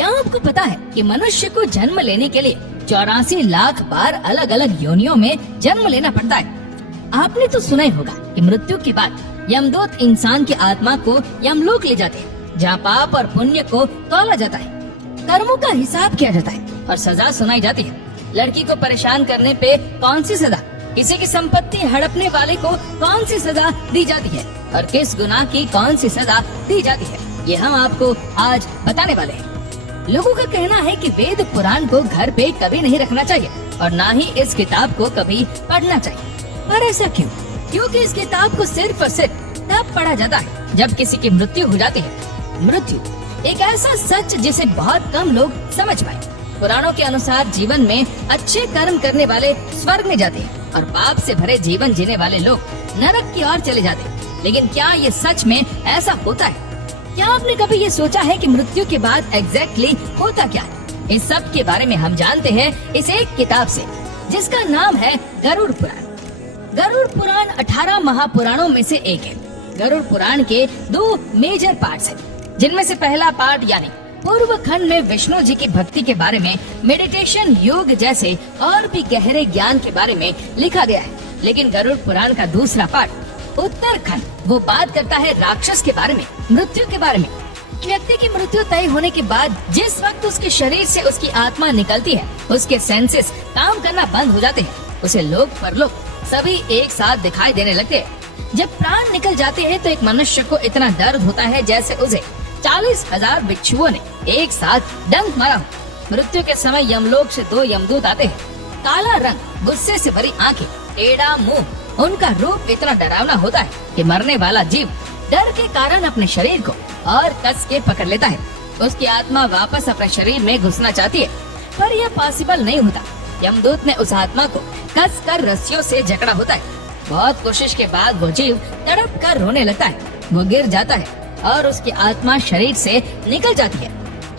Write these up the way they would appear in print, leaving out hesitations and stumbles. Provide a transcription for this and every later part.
क्या आपको पता है कि मनुष्य को जन्म लेने के लिए 84 लाख बार अलग अलग योनियों में जन्म लेना पड़ता है। आपने तो सुना ही होगा कि मृत्यु के बाद यमदूत इंसान की आत्मा को यमलोक ले जाते हैं, जहाँ पाप और पुण्य को तौला जाता है, कर्मों का हिसाब किया जाता है और सजा सुनाई जाती है। लड़की को परेशान करने पे कौन सी सजा, किसी की संपत्ति हड़पने वाले को कौन सी सजा दी जाती है और किस गुनाह की कौन सी सजा दी जाती है, ये हम आपको आज बताने वाले हैं। लोगों का कहना है कि वेद पुराण को घर पे कभी नहीं रखना चाहिए और ना ही इस किताब को कभी पढ़ना चाहिए। पर ऐसा क्यों? क्योंकि इस किताब को सिर्फ और सिर्फ तब पढ़ा जाता है जब किसी की मृत्यु हो जाती है। मृत्यु एक ऐसा सच जिसे बहुत कम लोग समझ पाए। पुराणों के अनुसार जीवन में अच्छे कर्म करने वाले स्वर्ग में जाते हैं और पाप से भरे जीवन जीने वाले लोग नरक की ओर चले जाते हैं। लेकिन क्या ये सच में ऐसा होता है? क्या आपने कभी ये सोचा है कि मृत्यु के बाद एग्जैक्टली होता क्या है? इस सब के बारे में हम जानते हैं इस एक किताब से, जिसका नाम है गरुड़ पुराण। गरुड़ पुराण 18 महापुराणों में से एक है। गरुड़ पुराण के 2 मेजर पार्ट्स हैं, जिनमें से पहला पार्ट यानी पूर्व खंड में विष्णु जी की भक्ति के बारे में, मेडिटेशन, योग जैसे और भी गहरे ज्ञान के बारे में लिखा गया है। लेकिन गरुड़ पुराण का दूसरा पार्ट उत्तरखंड, वो बात करता है राक्षस के बारे में, मृत्यु के बारे में। व्यक्ति की मृत्यु तय होने के बाद जिस वक्त उसके शरीर से उसकी आत्मा निकलती है, उसके सेंसेस काम करना बंद हो जाते हैं, उसे लोक परलोक सभी एक साथ दिखाई देने लगते हैं। जब प्राण निकल जाते हैं तो एक मनुष्य को इतना दर्द होता है जैसे उसे 40,000 बिच्छुओं ने एक साथ डंक मारा हो। मृत्यु के समय यमलोक से 2 यमदूत आते हैं। काला रंग, गुस्से से भरी आंखें, टेढ़ा मुंह, उनका रूप इतना डरावना होता है कि मरने वाला जीव डर के कारण अपने शरीर को और कस के पकड़ लेता है। उसकी आत्मा वापस अपने शरीर में घुसना चाहती है, पर यह पॉसिबल नहीं होता। यमदूत ने उस आत्मा को कस कर रस्सियों से जकड़ा होता है। बहुत कोशिश के बाद वो जीव तड़प कर रोने लगता है। वो गिर जाता है और उसकी आत्मा शरीर से निकल जाती है।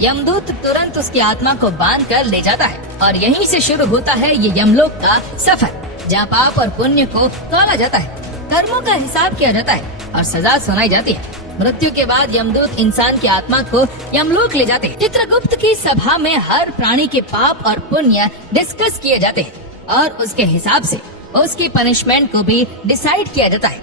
यमदूत तुरंत उसकी आत्मा को बांध कर ले जाता है और यहीं से शुरू होता है ये यमलोक का सफर, जहाँ पाप और पुण्य को तौला जाता है, कर्मों का हिसाब किया जाता है और सजा सुनाई जाती है। मृत्यु के बाद यमदूत इंसान की आत्मा को यमलोक ले जाते हैं। चित्रगुप्त की सभा में हर प्राणी के पाप और पुण्य डिस्कस किए जाते हैं और उसके हिसाब से उसकी पनिशमेंट को भी डिसाइड किया जाता है।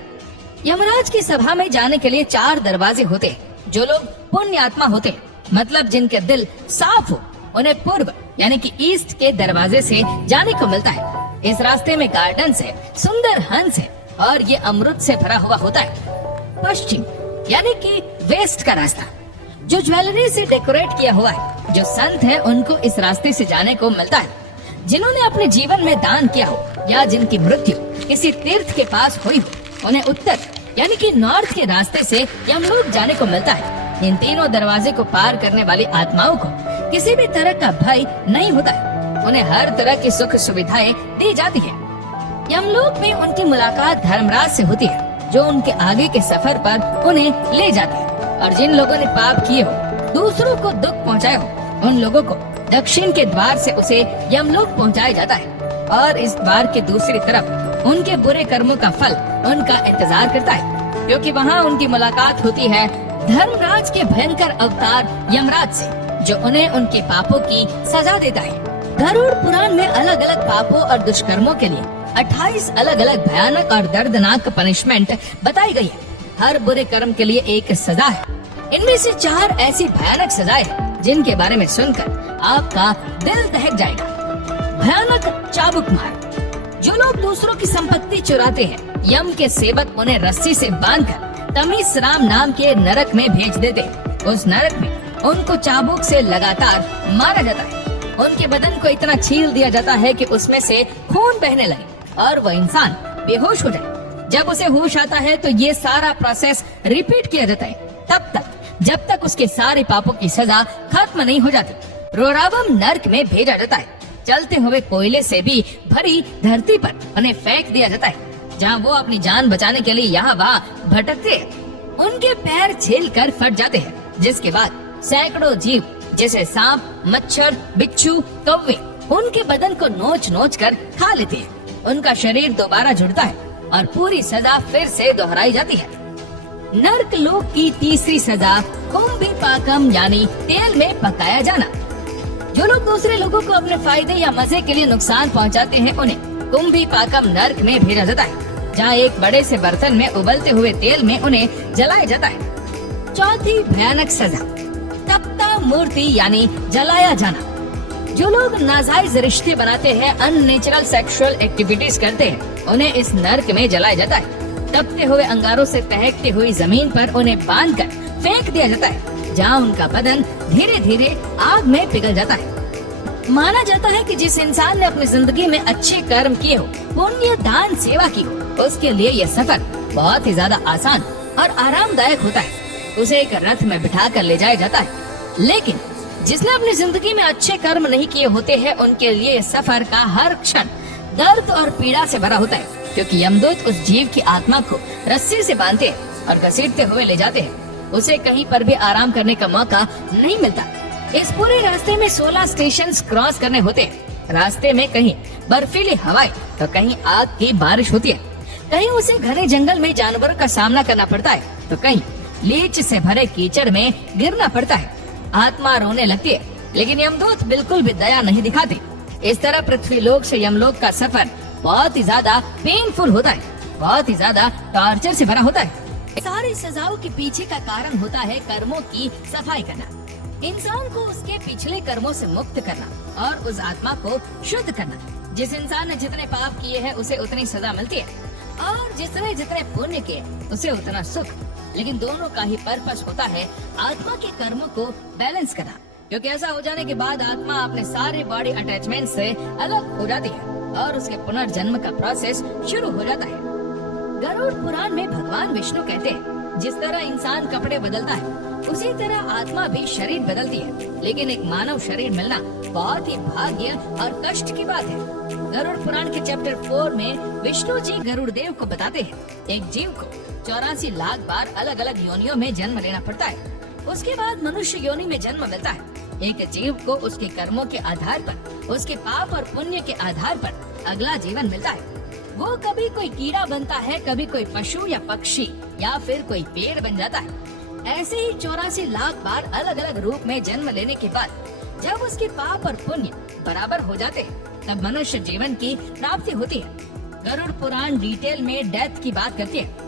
यमराज की सभा में जाने के लिए 4 दरवाजे होते हैं। जो लोग पुण्य आत्मा होते हैं, मतलब जिनके दिल साफ हो, उन्हें पूर्व यानी कि ईस्ट के दरवाजे से जाने को मिलता है। इस रास्ते में गार्डन से सुंदर हंस है और ये अमृत से भरा हुआ होता है। पश्चिम यानी कि वेस्ट का रास्ता, जो ज्वेलरी से डेकोरेट किया हुआ है। जो संत है उनको इस रास्ते से जाने को मिलता है। जिन्होंने अपने जीवन में दान किया हो या जिनकी मृत्यु किसी तीर्थ के पास हुई हो, उन्हें उत्तर यानी कि नॉर्थ के रास्ते से यमलोक जाने को मिलता है। इन तीनों दरवाजे को पार करने वाली आत्माओं को किसी भी तरह का भय नहीं होता है। उन्हें हर तरह की सुख सुविधाएं दी जाती है। यमलोक में उनकी मुलाकात धर्मराज से होती है, जो उनके आगे के सफर पर उन्हें ले जाता है। और जिन लोगों ने पाप किए हो, दूसरों को दुख पहुंचाया हो, उन लोगों को दक्षिण के द्वार से उसे यमलोक पहुंचाया जाता है और इस द्वार के दूसरी तरफ उनके बुरे कर्मों का फल उनका इंतजार करता है, क्योंकि वहाँ उनकी मुलाकात होती है धर्मराज के भयंकर अवतार यमराज से, जो उन्हें उनके पापों की सजा देता है। गरुड़ पुराण में अलग अलग पापों और दुष्कर्मों के लिए 28 अलग अलग भयानक और दर्दनाक पनिशमेंट बताई गई है। हर बुरे कर्म के लिए एक सजा है। इनमें से 4 ऐसी भयानक सजाएं हैं जिनके बारे में सुनकर आपका दिल दहक जाएगा। भयानक चाबुक मार। जो लोग दूसरों की संपत्ति चुराते हैं, यम के सेवक उन्हें रस्सी से बांधकर तमीस राम नाम के नरक में भेज देते। उस नरक में उनको चाबुक से लगातार मारा जाता है। उनके बदन को इतना छील दिया जाता है कि उसमें से खून बहने लगे और वह इंसान बेहोश हो जाए। जब उसे होश आता है तो ये सारा प्रोसेस रिपीट किया जाता है, तब तक जब तक उसके सारे पापों की सजा खत्म नहीं हो जाती। रोरावम नर्क में भेजा जाता है। चलते हुए कोयले से भी भरी धरती पर उन्हें फेंक दिया जाता है, जहाँ वो अपनी जान बचाने के लिए यहाँ वहाँ भटकते हैं। उनके पैर छील कर फट जाते हैं, जिसके बाद सैकड़ों जीव जैसे सांप, मच्छर, बिच्छू, कौवे उनके बदन को नोच नोच कर खा लेते हैं। उनका शरीर दोबारा जुड़ता है और पूरी सजा फिर से दोहराई जाती है। नर्क लोक की तीसरी सजा कुंभी पाकम यानी तेल में पकाया जाना। दूसरे लोगों को अपने फायदे या मजे के लिए नुकसान पहुंचाते हैं उन्हें कुंभी पाकम नर्क में भेजा जाता है, जहाँ एक बड़े से बर्तन में उबलते हुए तेल में उन्हें जलाया जाता है। चौथी भयानक सजा, तप्ता मूर्ति यानी जलाया जाना। जो लोग नाजायज रिश्ते बनाते हैं, अननेचुरल सेक्सुअल एक्टिविटीज करते हैं, उन्हें इस नर्क में जलाया जाता है। तपते हुए अंगारों से दहकती हुई जमीन पर उन्हें बांधकर फेंक दिया जाता है, जहाँ उनका बदन धीरे धीरे आग में पिघल जाता है। माना जाता है कि जिस इंसान ने अपनी जिंदगी में अच्छे कर्म किए हो, पुण्य दान सेवा की हो, उसके लिए यह सफर बहुत ही ज्यादा आसान और आरामदायक होता है। उसे एक रथ में बिठा कर ले जाया जाता है। लेकिन जिसने अपनी जिंदगी में अच्छे कर्म नहीं किए होते हैं, उनके लिए इस सफर का हर क्षण दर्द और पीड़ा से भरा होता है, क्योंकि यमदूत उस जीव की आत्मा को रस्सी से बांधते हैं और घसीटते हुए ले जाते हैं। उसे कहीं पर भी आराम करने का मौका नहीं मिलता। इस पूरे रास्ते में 16 स्टेशन क्रॉस करने होते हैं। रास्ते में कहीं बर्फीली हवाएं तो कहीं आग की बारिश होती है। कहीं उसे घने जंगल में जानवरों का सामना करना पड़ता है, तो कहीं लीच से भरे कीचड़ में गिरना पड़ता है। आत्मा रोने लगती है, लेकिन यमदूत बिल्कुल भी दया नहीं दिखाते। इस तरह पृथ्वी लोक से यमलोक का सफर बहुत ही ज्यादा पेनफुल होता है, बहुत ही ज्यादा टॉर्चर से भरा होता है। सारी सजाओं के पीछे का कारण होता है कर्मों की सफाई करना, इंसान को उसके पिछले कर्मों से मुक्त करना और उस आत्मा को शुद्ध करना। जिस इंसान ने जितने पाप किए हैं, उसे उतनी सजा मिलती है, और जिसने जितने पुण्य किए उसे उतना सुख। लेकिन दोनों का ही पर्पस होता है आत्मा के कर्मों को बैलेंस करना, क्योंकि ऐसा हो जाने के बाद आत्मा अपने सारे बॉडी अटैचमेंट से अलग हो जाती है और उसके पुनर्जन्म का प्रोसेस शुरू हो जाता है। गरुड़ पुराण में भगवान विष्णु कहते हैं, जिस तरह इंसान कपड़े बदलता है, उसी तरह आत्मा भी शरीर बदलती है। लेकिन एक मानव शरीर मिलना बहुत ही भाग्य और कष्ट की बात है। गरुड़ पुराण के चैप्टर 4 में विष्णु जी गरुड़ देव को बताते हैं, एक जीव को 84 लाख बार अलग अलग योनियों में जन्म लेना पड़ता है। उसके बाद मनुष्य योनि में जन्म मिलता है। एक जीव को उसके कर्मों के आधार पर, उसके पाप और पुण्य के आधार पर अगला जीवन मिलता है। वो कभी कोई कीड़ा बनता है, कभी कोई पशु या पक्षी, या फिर कोई पेड़ बन जाता है। ऐसे ही 84 लाख बार अलग अलग रूप में जन्म लेने के बाद जब उसके पाप और पुण्य बराबर हो जाते हैं, तब मनुष्य जीवन की प्राप्ति होती है। गरुड़ पुराण डिटेल में डेथ की बात करती है।